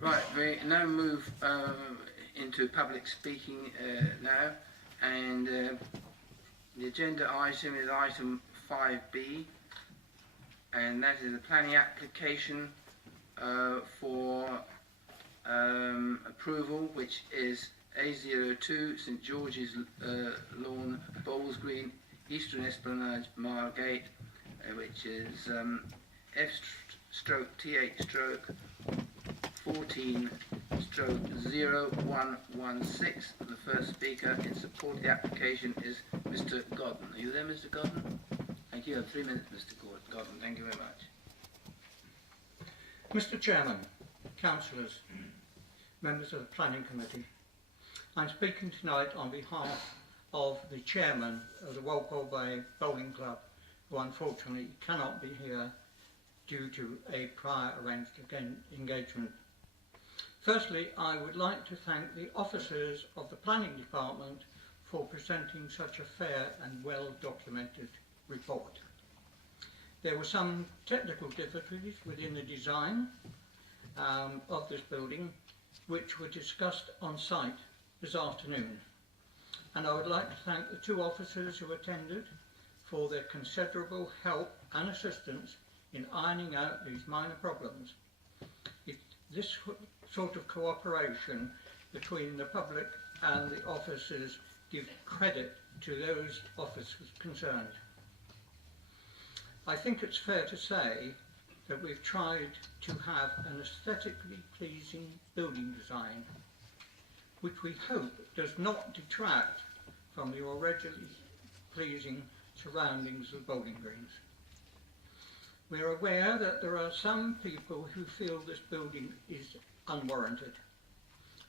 Right, we now move into public speaking now, and the agenda item is item 5B, and that is a planning application for approval, which is A02 St George's Lawn, Bowles Green, Eastern Esplanade, Margate, which is F/TH/14/0116. The first speaker in support of the application is Mr Godden. Are you there, Mr Godden? Thank you. You have 3 minutes, Mr Godden. Thank you very much. Mr Chairman, councillors, members of the Planning Committee, I'm speaking tonight on behalf of the chairman of the Walpole Bay Bowling Club, who unfortunately cannot be here due to a prior arranged engagement. Firstly, I would like to thank the officers of the Planning Department for presenting such a fair and well documented report. There were some technical difficulties within the design of this building, which were discussed on site this afternoon. And I would like to thank the 2 officers who attended for their considerable help and assistance in ironing out these minor problems. This sort of cooperation between the public and the officers give credit to those officers concerned. I think it's fair to say that we've tried to have an aesthetically pleasing building design, which we hope does not detract from the already pleasing surroundings of bowling greens. We are aware that there are some people who feel this building is unwarranted.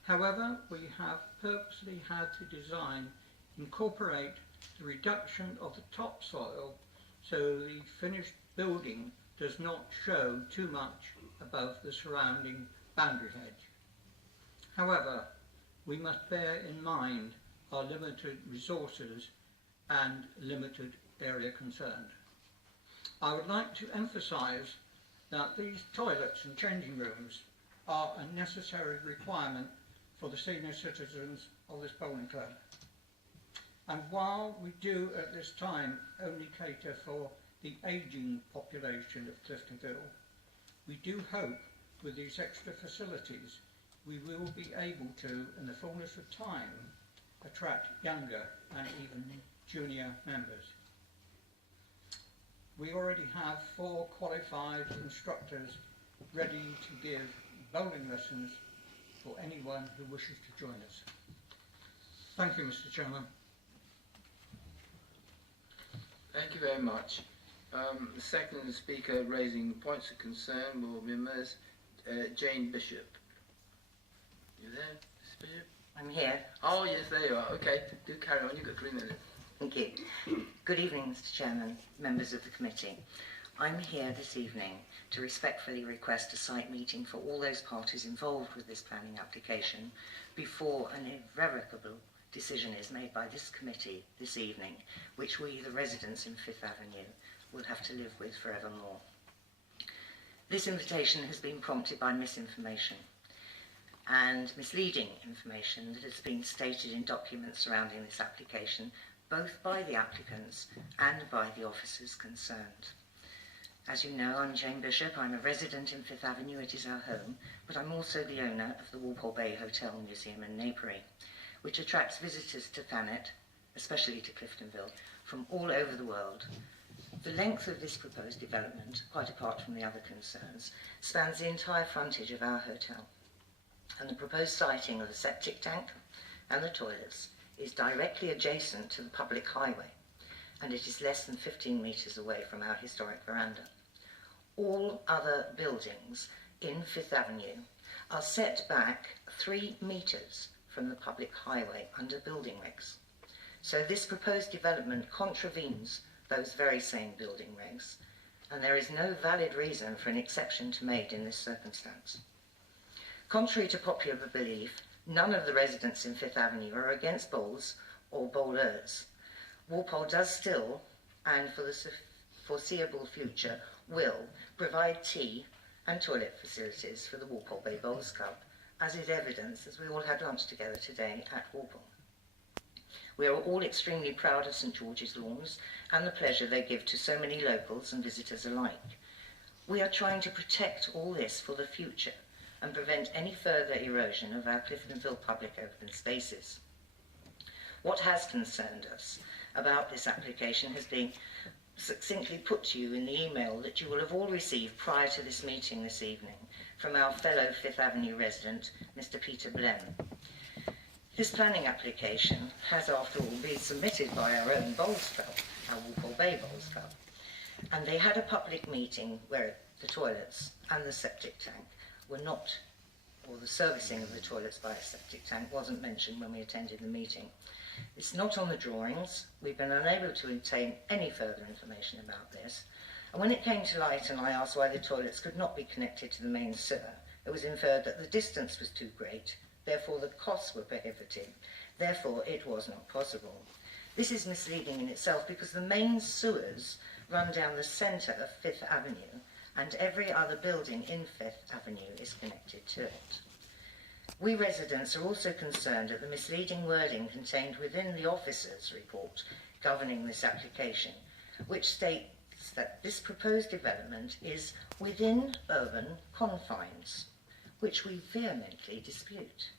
However, we have purposely had the design incorporate the reduction of the topsoil so the finished building does not show too much above the surrounding boundary hedge. However, we must bear in mind our limited resources and limited area concerned. I would like to emphasise that these toilets and changing rooms are a necessary requirement for the senior citizens of this bowling club. And while we do at this time only cater for the ageing population of Cliftonville, we do hope with these extra facilities we will be able to, in the fullness of time, attract younger and even junior members. We already have 4 qualified instructors ready to give bowling lessons for anyone who wishes to join us. Thank you, Mr Chairman. Thank you very much. The second speaker raising points of concern will be Ms Jane Bishop. You there, Ms Bishop? I'm here. Oh yes, there you are. Okay, do carry on. You've got 3 minutes. Thank you. Good evening, Mr Chairman, members of the committee. I'm here this evening to respectfully request a site meeting for all those parties involved with this planning application before an irrevocable decision is made by this committee this evening, which we, the residents in 5th Avenue, will have to live with forevermore. This invitation has been prompted by misinformation and misleading information that has been stated in documents surrounding this application, both by the applicants and by the officers concerned. As you know, I'm Jane Bishop. I'm a resident in 5th Avenue. It is our home, but I'm also the owner of the Walpole Bay Hotel, Museum and Napery, which attracts visitors to Thanet, especially to Cliftonville, from all over the world. The length of this proposed development, quite apart from the other concerns, spans the entire frontage of our hotel, and the proposed siting of the septic tank and the toilets is directly adjacent to the public highway, and it is less than 15 metres away from our historic veranda. All other buildings in 5th Avenue are set back 3 metres from the public highway under building regs. So this proposed development contravenes those very same building regs, and there is no valid reason for an exception to be made in this circumstance. Contrary to popular belief, none of the residents in 5th Avenue are against bowls or bowlers. Walpole does still, and for the foreseeable future, will provide tea and toilet facilities for the Walpole Bay Bowls Club, as is evidenced as we all had lunch together today at Walpole. We are all extremely proud of St George's Lawns and the pleasure they give to so many locals and visitors alike. We are trying to protect all this for the future and prevent any further erosion of our Cliftonville public open spaces. What has concerned us about this application has been succinctly put to you in the email that you will have all received prior to this meeting this evening from our fellow Fifth Avenue resident, Mr Peter Blem. This planning application has, after all, been submitted by our own Bowls Club, our Walpole Bay Bowls Club, and they had a public meeting where the toilets and the septic tank were not, or the servicing of the toilets by a septic tank wasn't mentioned when we attended the meeting. It's not on the drawings. We've been unable to obtain any further information about this. And when it came to light and I asked why the toilets could not be connected to the main sewer, it was inferred that the distance was too great, therefore the costs were prohibitive, therefore it was not possible. This is misleading in itself because the main sewers run down the centre of Fifth Avenue and every other building in Fifth Avenue is connected to it. We residents are also concerned at the misleading wording contained within the officer's report governing this application, which states that this proposed development is within urban confines, which we vehemently dispute.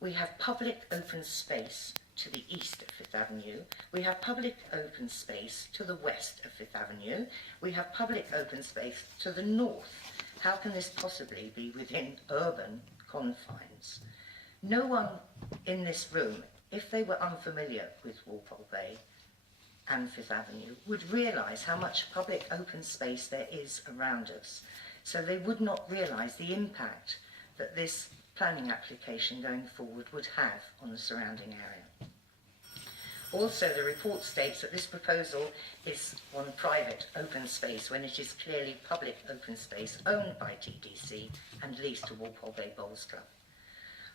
We have public open space to the east of Fifth Avenue, we have public open space to the west of Fifth Avenue, we have public open space to the north. How can this possibly be within urban confines? No one in this room, if they were unfamiliar with Walpole Bay and Fifth Avenue, would realise how much public open space there is around us. So they would not realise the impact that this planning application going forward would have on the surrounding area. Also, the report states that this proposal is on private open space when it is clearly public open space owned by TDC and leased to Walpole Bay Bowls Club.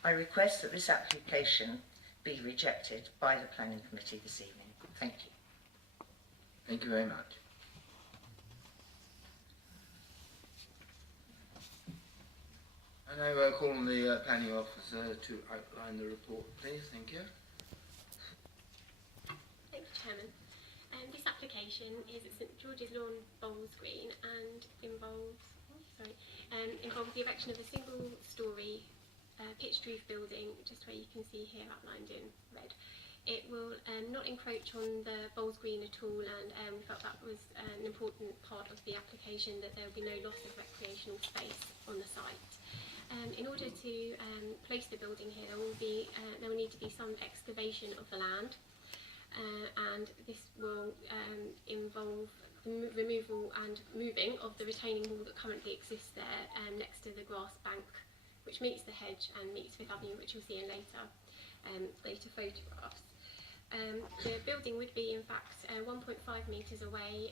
I request that this application be rejected by the Planning Committee this evening. Thank you. Thank you very much. I now call on the planning officer to outline the report, please. Thank you. Thank you, Chairman. This application is at St George's Lawn, Bowls Green, and involves the erection of a single-storey pitched roof building, just where you can see here outlined in red. It will not encroach on the Bowls Green at all, and we felt that was an important part of the application, that there will be no loss of recreational space on the site. In order to place the building here, there will need to be some excavation of the land, and this will involve the removal and moving of the retaining wall that currently exists there next to the grass bank, which meets the hedge and meets Fifth Avenue, which you'll see in later photographs. The building would be in fact 1.5 metres away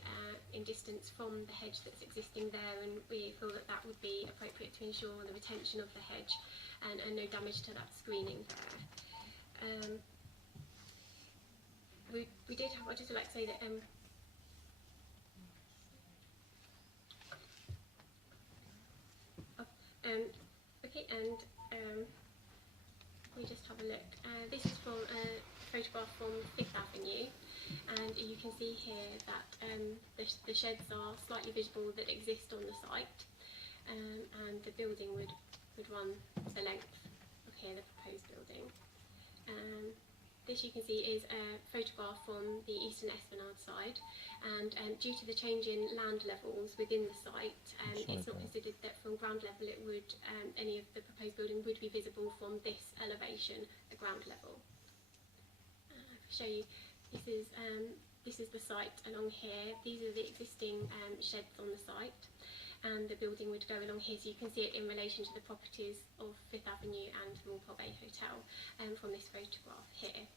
in distance from the hedge that's existing there, and we feel that that would be appropriate to ensure the retention of the hedge and no damage to that screening there. We did have, I'd just like to say that we just have a look. This is from a photograph from Fifth Avenue, and you can see here that the sheds are slightly visible that exist on the site, and the building would run the length of here, the proposed building. This you can see is a photograph from the Eastern Esplanade side, and due to the change in land levels within the site, it's not considered that from ground level it would any of the proposed building would be visible from this elevation at ground level. I'll show you. This is the site along here. These are the existing sheds on the site, and the building would go along here, so you can see it in relation to the properties of Fifth Avenue and the Walpole Bay Hotel from this photograph here.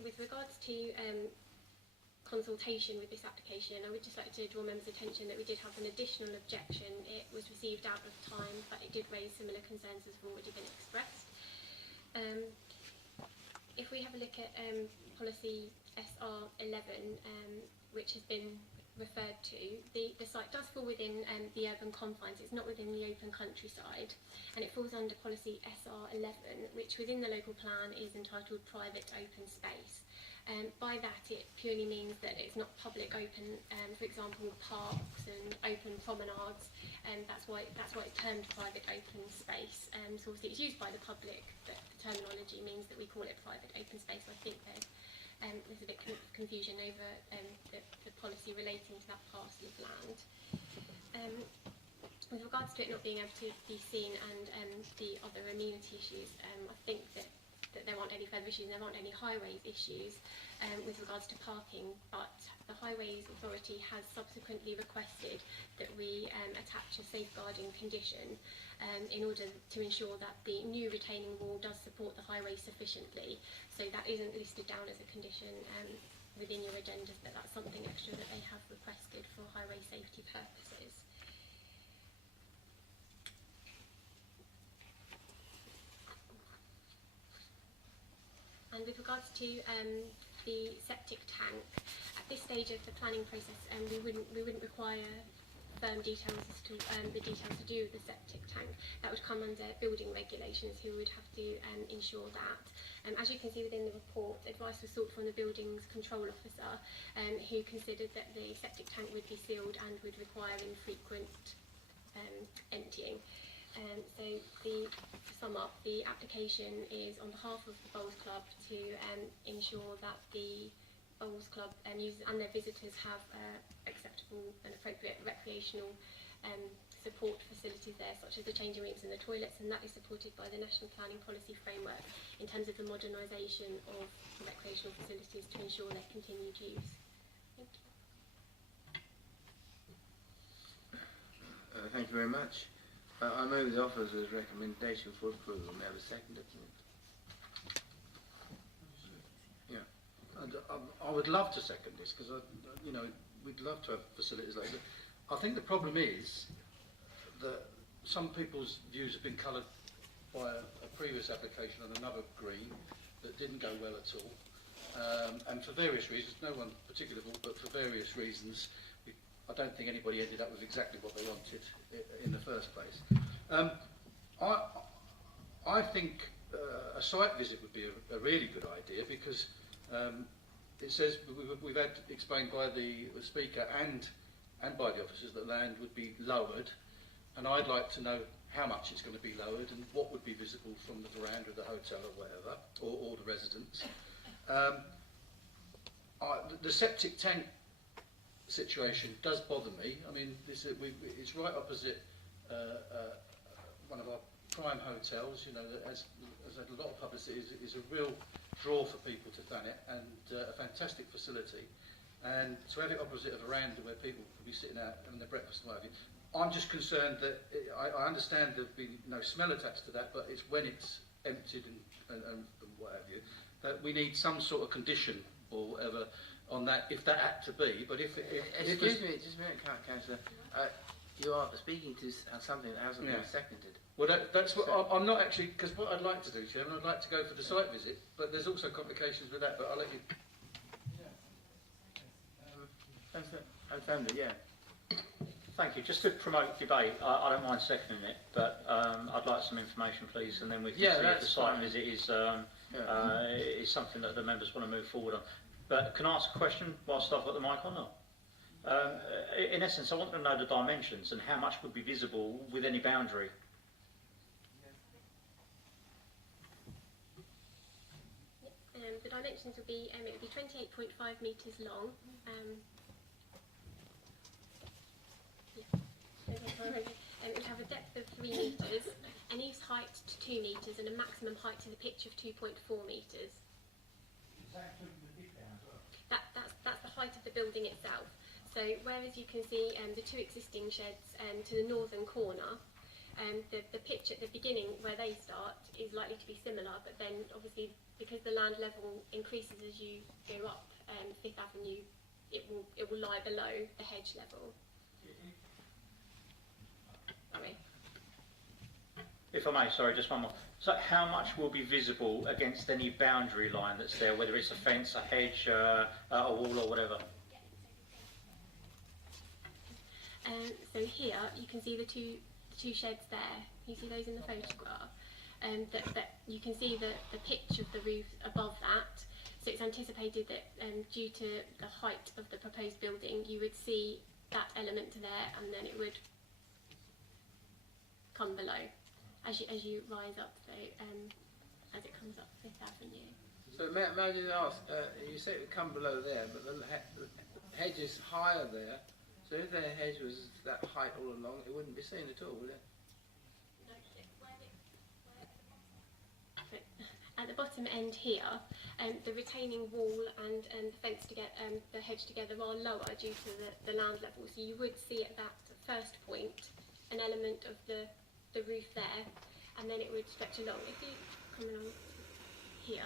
With regards to consultation with this application, I would just like to draw members' attention that we did have an additional objection. It was received out of time, but it did raise similar concerns as have already been expressed. If we have a look at policy SR11, which has been referred to, the site does fall within the urban confines. It's not within the open countryside, and it falls under policy SR11, which within the local plan is entitled private open space. By that, it purely means that it's not public open, for example, parks and open promenades, and that's why it's termed private open space. So obviously it's used by the public, but the terminology means that we call it private open space. I think there's a bit of confusion over the policy relating to that parcel of land. With regards to it not being able to be seen and the other amenity issues, I think that there aren't any further issues, there aren't any highways issues with regards to parking, but the Highways Authority has subsequently requested that we attach a safeguarding condition in order to ensure that the new retaining wall does support the highway sufficiently. So that isn't listed down as a condition within your agendas, but that's something extra that they have requested for highway safety purposes. And with regards to the septic tank, at this stage of the planning process, we wouldn't require firm details as to the details to do with the septic tank. That would come under building regulations, who would have to ensure that. As you can see within the report, advice was sought from the buildings control officer, who considered that the septic tank would be sealed and would require infrequent emptying. So to sum up, the application is on behalf of the Bowls Club to ensure that the Bowls Club users and their visitors have acceptable and appropriate recreational support facilities there, such as the changing rooms and the toilets, and that is supported by the National Planning Policy Framework in terms of the modernisation of recreational facilities to ensure their continued use. Thank you. Thank you very much. I move the officer's recommendation for approval. May I have a second? Yeah, and I would love to second this because we'd love to have facilities like that. I think the problem is that some people's views have been coloured by a previous application on another green that didn't go well at all, and for various reasons, no one particular fault, but for various reasons, I don't think anybody ended up with exactly what they wanted in the first place. I think a site visit would be a really good idea because it says we've had explained by the speaker and by the officers that land would be lowered, and I'd like to know how much it's going to be lowered and what would be visible from the veranda of the hotel or whatever, or the residence. The septic tank situation does bother me. I mean, it's right opposite one of our prime hotels, that has had a lot of publicity, is a real draw for people to Thanet, and a fantastic facility. And to have it opposite a veranda where people could be sitting out having their breakfast and what have you, I'm just concerned that I understand there'd be no smell attached to that, but it's when it's emptied and what have you, that we need some sort of condition or whatever on that, if that had to be. But if excuse me, just a minute, Councillor. You are speaking to something that hasn't been seconded. Well, that's what I'm not actually, because what I'd like to do, Chairman, I'd like to go for the site visit, but there's also complications with that. But I'll let you. Yeah. Thank you. Just to promote debate, I don't mind seconding it, but I'd like some information, please, and then we can see if the site visit is something that the members want to move forward on. But can I ask a question whilst I've got the mic on? Or? In essence, I want to know the dimensions and how much would be visible with any boundary. The dimensions will be, it would be 28.5 metres long. It would have a depth of 3 metres, an east height to 2 metres, and a maximum height to the pitch of 2.4 metres. That's the height of the building itself. So whereas you can see the 2 existing sheds to the northern corner, the pitch at the beginning where they start is likely to be similar, but then obviously because the land level increases as you go up Fifth Avenue, it will lie below the hedge level. Sorry. If I may, sorry, just one more. So how much will be visible against any boundary line that's there, whether it's a fence, a hedge, a wall or whatever? So here you can see the two sheds there. You see those in the photograph. That you can see the pitch of the roof above that. So it's anticipated that due to the height of the proposed building, you would see that element there, and then it would come below as you rise up. So as it comes up Fifth Avenue. So may I just ask? You say it would come below there, but the hedge is higher there. So if the hedge was that height all along, it wouldn't be seen at all, would it? At the bottom end here, the retaining wall and the fence to get the hedge together are lower due to the land level. So you would see at that first point an element of the roof there, and then it would stretch along. If you come along here,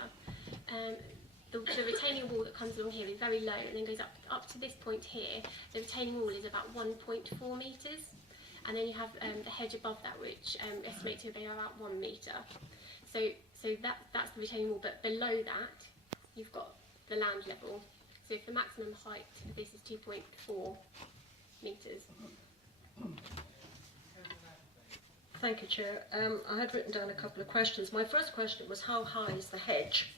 the retaining wall that comes along here is very low and then goes up to this point here. The retaining wall is about 1.4 metres, and then you have the hedge above that, which estimates to be about 1 metre. So that's the retaining wall, but below that you've got the land level. So if the maximum height of this is 2.4 metres. Thank you, Chair. I had written down a couple of questions. My first question was, how high is the hedge?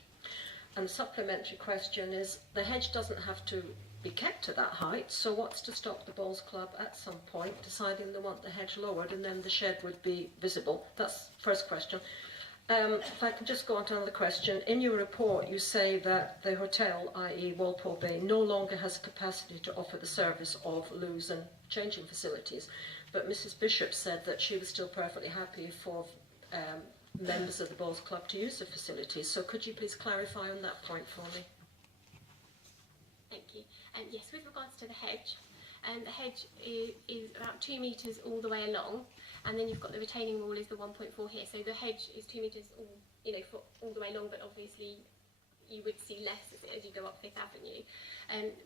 And the supplementary question is, the hedge doesn't have to be kept to that height, so what's to stop the Bowls Club at some point deciding they want the hedge lowered and then the shed would be visible? That's the first question. If I can just go on to another question. In your report you say that the hotel, i.e. Walpole Bay, no longer has capacity to offer the service of loos and changing facilities, but Mrs Bishop said that she was still perfectly happy for members of the Bowls Club to use the facilities. So could you please clarify on that point for me? Thank you. Yes, with regards to the hedge is about 2 metres all the way along, and then you've got the retaining wall is the 1.4 here. So the hedge is 2 metres all the way along, but obviously you would see less as you go up Fifth Avenue.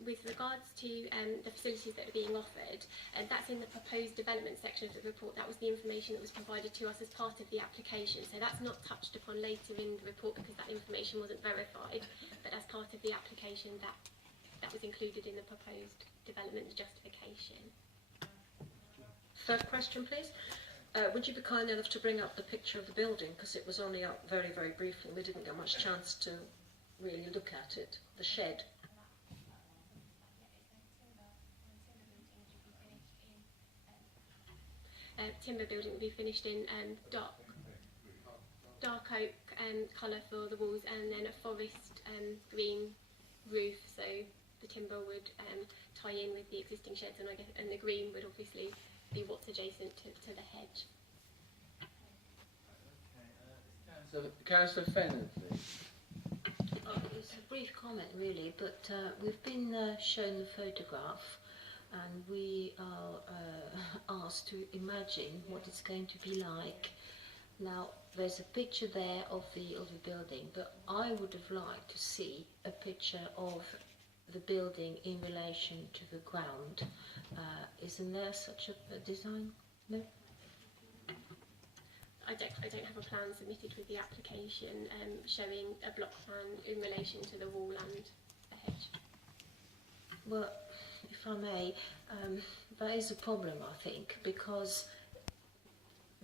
With regards to the facilities that are being offered, that's in the proposed development section of the report. That was the information that was provided to us as part of the application. So that's not touched upon later in the report because that information wasn't verified, but as part of the application that was included in the proposed development justification. Third question, please. Would you be kind enough to bring up the picture of the building, because it was only up very, very briefly. We didn't get much chance to really look at it. The shed. Timber building will be finished in dark oak colour for the walls, and then a forest green roof. So the timber would tie in with the existing sheds, and the green would obviously be what's adjacent to the hedge. So, Councillor Thanet, please. It's a brief comment really, but we've been shown the photograph and we are asked to imagine what it's going to be like. Now there's a picture there of the building, but I would have liked to see a picture of the building in relation to the ground. Isn't there such a design? No? I don't have a plan submitted with the application showing a block plan in relation to the wall and the hedge. Well, if I may, that is a problem, I think, because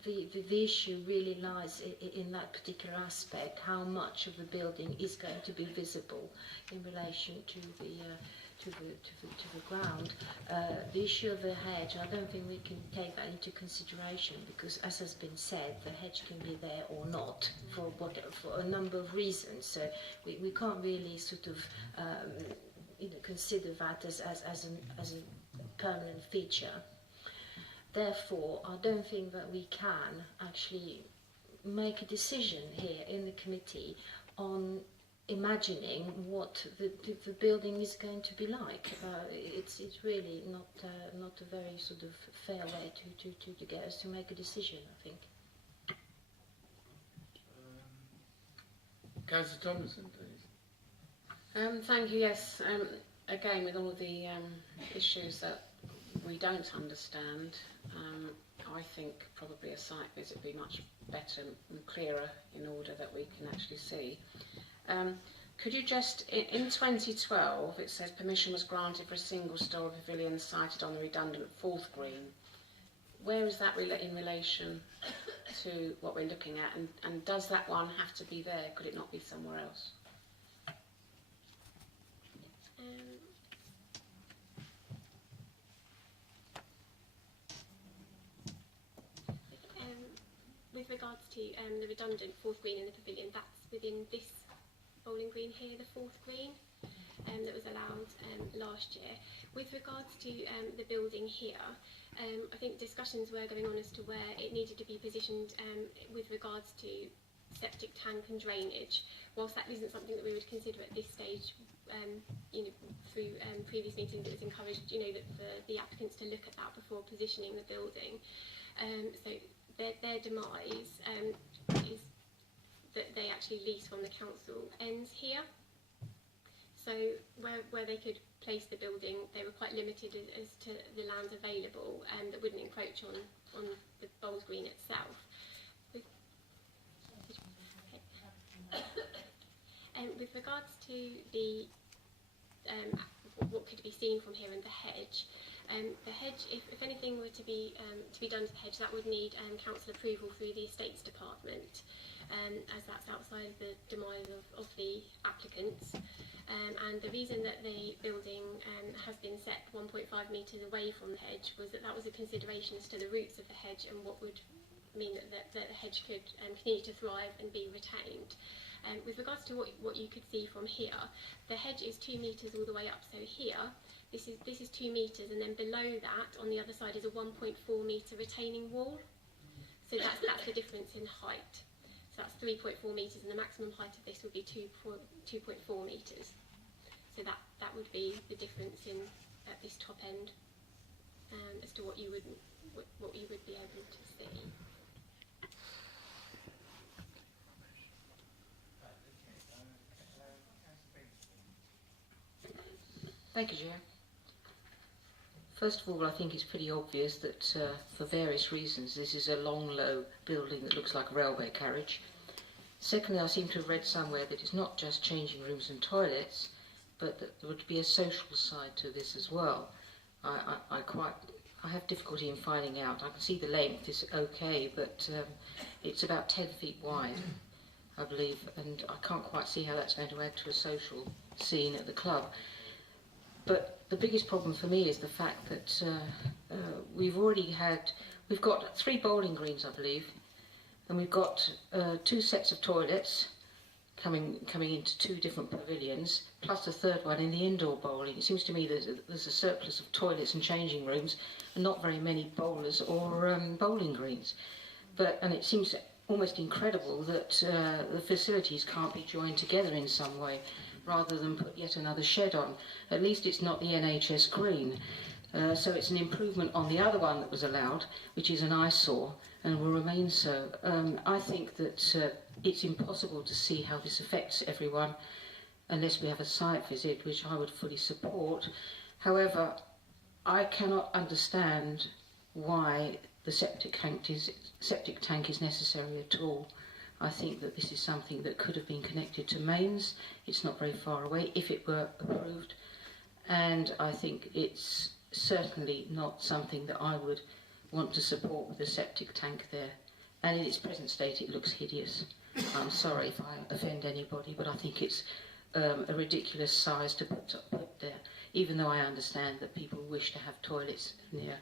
the issue really lies in that particular aspect, how much of the building is going to be visible in relation to the ground. The issue of the hedge, I don't think we can take that into consideration, because as has been said, the hedge can be there or not for a number of reasons. So we can't really sort of consider that as a permanent feature. Therefore, I don't think that we can actually make a decision here in the committee on imagining what the building is going to be like. It's really not a very sort of fair way to get us to make a decision, I think. Councillor Tomlinson, please. Thank you. Yes. Again, with all the issues that we don't understand, I think probably a site visit would be much better and clearer in order that we can actually see. Could you just, in 2012, it says permission was granted for a single-storey pavilion sited on the redundant 4th green. Where is that in relation to what we're looking at, and does that one have to be there? Could it not be somewhere else? With regards to the redundant 4th green in the pavilion, that's within this bowling green here, the 4th green, that was allowed last year. With regards to the building here, I think discussions were going on as to where it needed to be positioned with regards to septic tank and drainage. Whilst that isn't something that we would consider at this stage, you know, through previous meetings, it was encouraged, you know, that for the applicants to look at that before positioning the building. So their demise is that they actually lease from the council ends here. So where they could place the building, they were quite limited as to the land available, that wouldn't encroach on the bowls green itself. With regards to the what could be seen from here and the hedge, if anything were to be done to the hedge, that would need council approval through the estates department, as that's outside the demise of the applicants. And the reason that the building has been set 1.5 metres away from the hedge was that was a consideration as to the roots of the hedge and what would mean that the hedge could continue to thrive and be retained. With regards to what you could see from here, the hedge is 2 metres all the way up. So here, this is 2 metres, and then below that, on the other side, is a 1.4 metre retaining wall. So that's the difference in height. So that's 3.4 metres, and the maximum height of this would be 2.4 metres. So that would be the difference in at this top end, as to what you would be able to see. Thank you, Chair. First of all, I think it's pretty obvious that for various reasons this is a long, low building that looks like a railway carriage. Secondly, I seem to have read somewhere that it's not just changing rooms and toilets, but that there would be a social side to this as well. I have difficulty in finding out. I can see the length is okay, but it's about 10 feet wide, I believe, and I can't quite see how that's going to add to a social scene at the club. But the biggest problem for me is the fact that we've got 3 bowling greens, I believe, and we've got 2 sets of toilets coming into 2 different pavilions, plus a 3rd one in the indoor bowling. It seems to me there's a surplus of toilets and changing rooms, and not very many bowlers or bowling greens. And it seems almost incredible that the facilities can't be joined together in some way, rather than put yet another shed on. At least it's not the NHS green. So it's an improvement on the other one that was allowed, which is an eyesore and will remain so. I think that it's impossible to see how this affects everyone unless we have a site visit, which I would fully support. However, I cannot understand why the septic tank is necessary at all. I think that this is something that could have been connected to mains. It's not very far away if it were approved, and I think it's certainly not something that I would want to support with a septic tank there. And in its present state it looks hideous. I'm sorry if I offend anybody, but I think it's a ridiculous size to put there, even though I understand that people wish to have toilets near.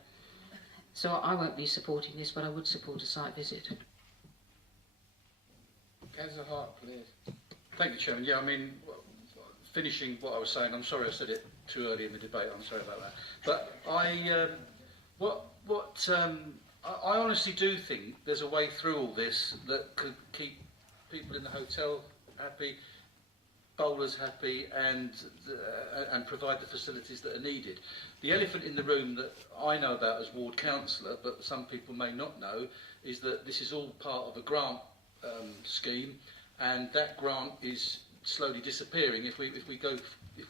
So I won't be supporting this, but I would support a site visit. Councillor Hart, please. Thank you, Chairman. Yeah, I mean, finishing what I was saying, I'm sorry I said it too early in the debate, I'm sorry about that. But I honestly do think there's a way through all this that could keep people in the hotel happy, bowlers happy, and provide the facilities that are needed. The elephant in the room that I know about as ward councillor, but some people may not know, is that this is all part of a grant scheme, and that grant is slowly disappearing. If we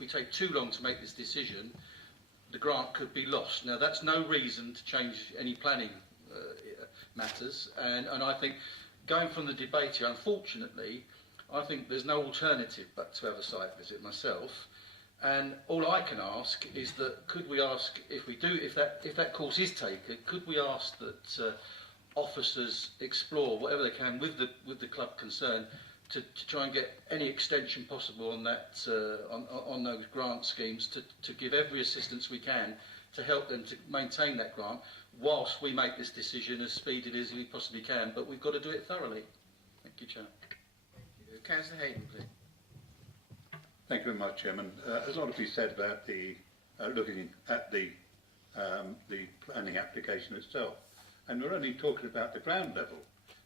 take too long to make this decision, the grant could be lost. Now that's no reason to change any planning matters, and I think going from the debate here, unfortunately, I think there's no alternative but to have a site visit myself. And all I can ask is that could we ask, if that course is taken, could we ask that officers explore whatever they can with the club concerned to try and get any extension possible on that on those grant schemes to give every assistance we can to help them to maintain that grant whilst we make this decision as speedily as we possibly can. But we've got to do it thoroughly. Thank you, Chair. Councillor Hayden, please. Thank you very much, Chairman. There's a lot to be said about the looking at the planning application itself, and we're only talking about the ground level.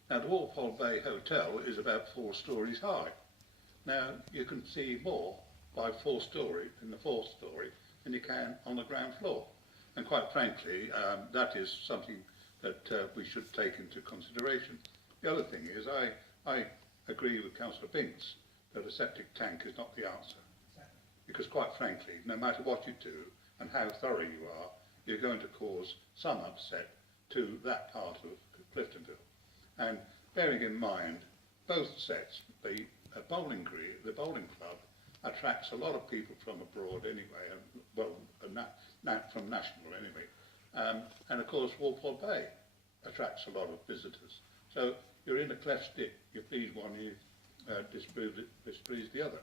Now, the Walpole Bay Hotel is about 4 stories high. Now, you can see more by 4 story in the 4th story than you can on the ground floor, and quite frankly, that is something that we should take into consideration. The other thing is, I agree with Councillor Binks that a septic tank is not the answer. Because quite frankly, no matter what you do and how thorough you are, you're going to cause some upset to that part of Cliftonville. And bearing in mind, both sets, the bowling club attracts a lot of people from abroad anyway, from national anyway. And of course, Walpole Bay attracts a lot of visitors. So you're in a cleft stick. You please one, you displease the other.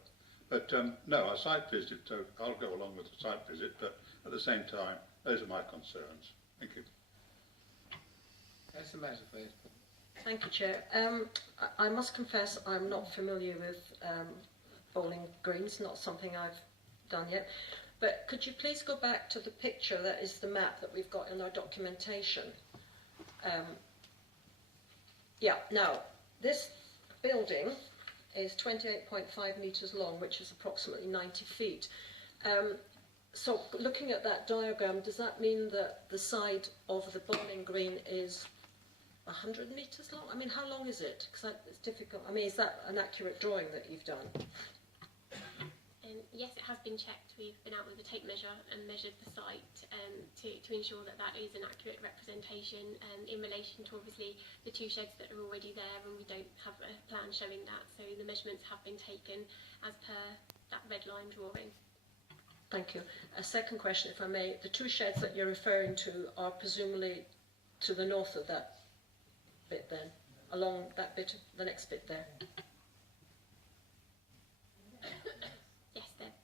But no, a site visit, I'll go along with the site visit, but at the same time, those are my concerns. Thank you. That's the matter, please. Thank you, Chair. I must confess I'm not familiar with bowling greens, not something I've done yet. But could you please go back to the picture that is the map that we've got in our documentation? Yeah, now, this building is 28.5 metres long, which is approximately 90 feet. So looking at that diagram, does that mean that the side of the bowling green is 100 metres long? I mean, how long is it? Because it's difficult. I mean, is that an accurate drawing that you've done? Yes, it has been checked. We've been out with a tape measure and measured the site to ensure that that is an accurate representation in relation to obviously the 2 sheds that are already there, and we don't have a plan showing that. So the measurements have been taken as per that red line drawing. Thank you. A second question, if I may. The 2 sheds that you're referring to are presumably to the north of that bit then, along that bit, the next bit there?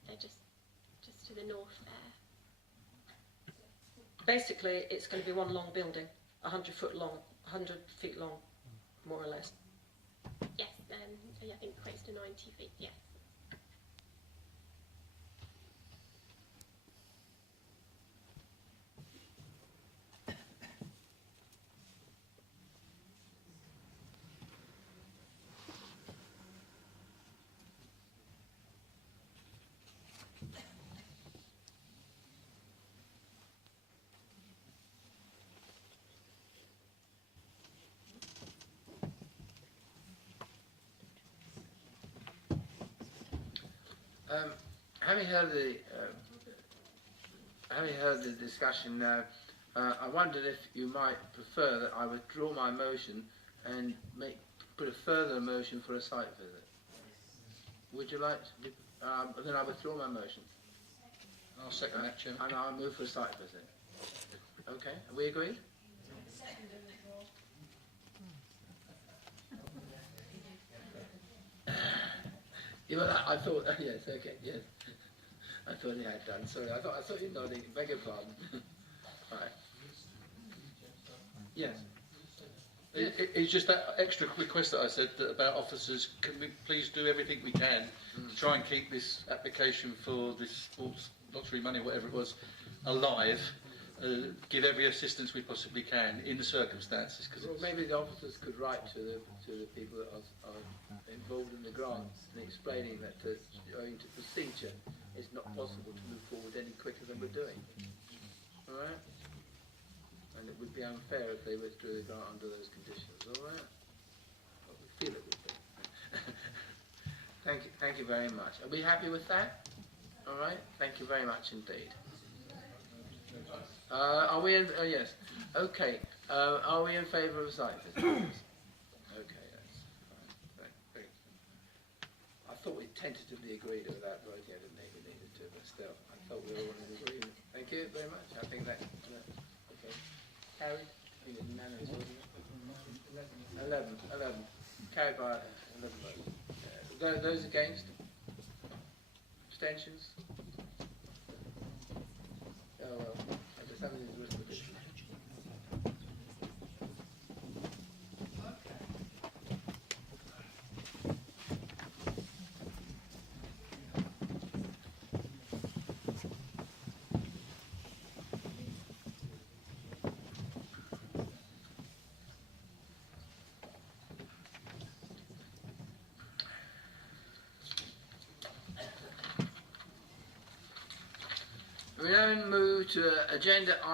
They're just to the north there. Basically, it's going to be one long building, 100 feet long, more or less. Yes, I think close to 90 feet, yes. Having heard the discussion now, I wondered if you might prefer that I withdraw my motion and put a further motion for a site visit. Would you like to? Then I withdraw my motion. I'll second that, Chairman. And I'll move for a site visit. Okay, are we agreed? Yeah, I thought, yes, okay, yes. I thought he had done, sorry, I thought you nodding, beg your pardon. Right. Yes. It's just that extra request that I said about officers, can we please do everything we can to try and keep this application for this sports lottery money, whatever it was, alive, give every assistance we possibly can in the circumstances. Well, maybe the officers could write to the people that are involved in the grants and explaining that owing to procedure it's not possible to move forward any quicker than we're doing. All right? And it would be unfair if they withdrew the grant under those conditions. All right? Well, we feel it would be. Thank you very much. Are we happy with that? All right? Thank you very much indeed. Are we in? Yes. Okay. Are we in favour of site visit? Okay, that's fine. Great. thought we tentatively agreed without voting. I didn't think we needed to, but still, I thought we all in agreement. Thank you very much. I think that okay. Carried. Unanimous, wasn't it? 11. Carried by 11 votes. Those against? Abstentions? Oh well, I just haven't used the rest of it. We now move to agenda item